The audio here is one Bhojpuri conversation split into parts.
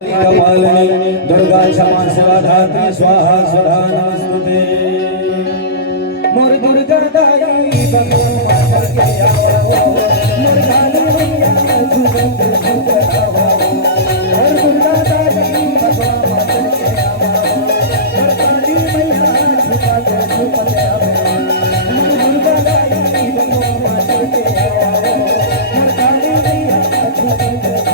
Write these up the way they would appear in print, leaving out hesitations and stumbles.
कपालिनी दुर्गा क्षमा सेवा धात्री स्वाहा स्वधा नमस्ते मोर दुर्गा दाई भगवान माता के आवो मोर काली मैया झूमत झूमत आवो मोर दुर्गा दाई भगवान माता के आवो मोर काली मैया झूमत झूमत आवो मोर दुर्गा दाई भगवान माता के आवो मोर काली मैया झूमत झूमत आवो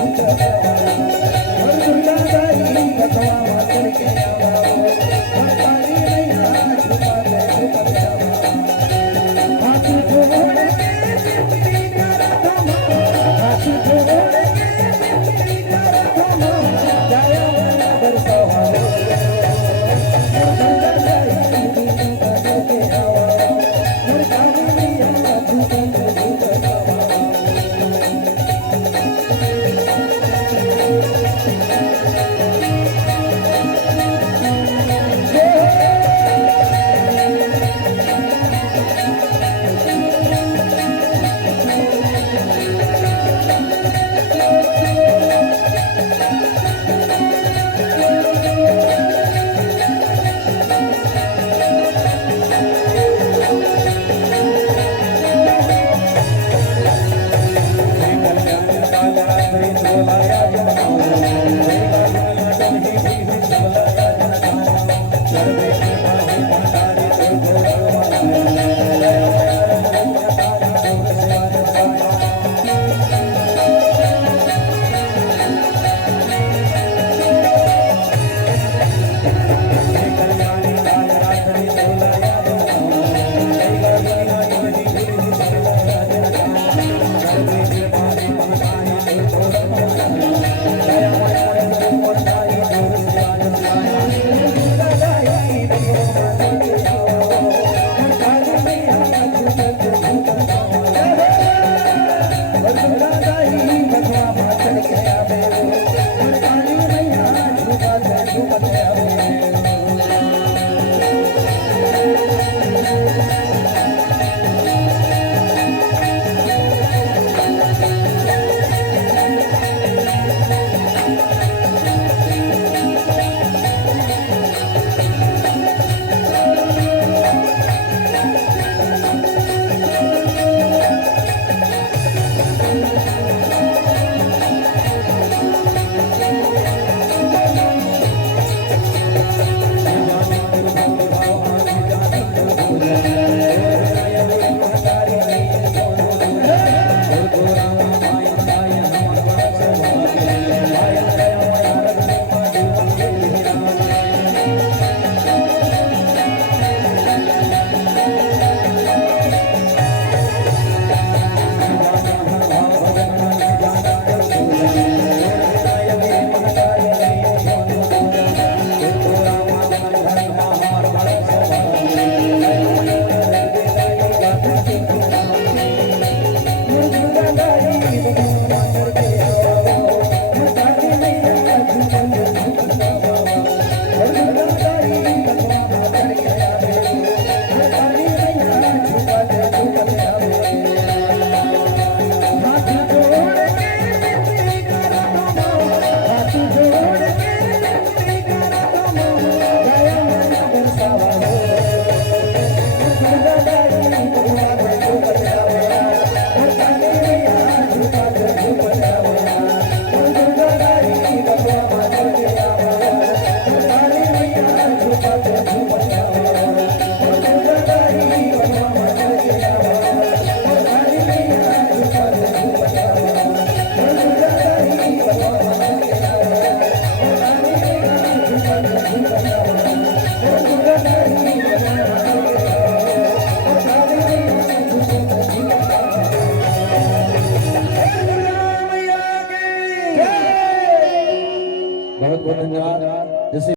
Thank you.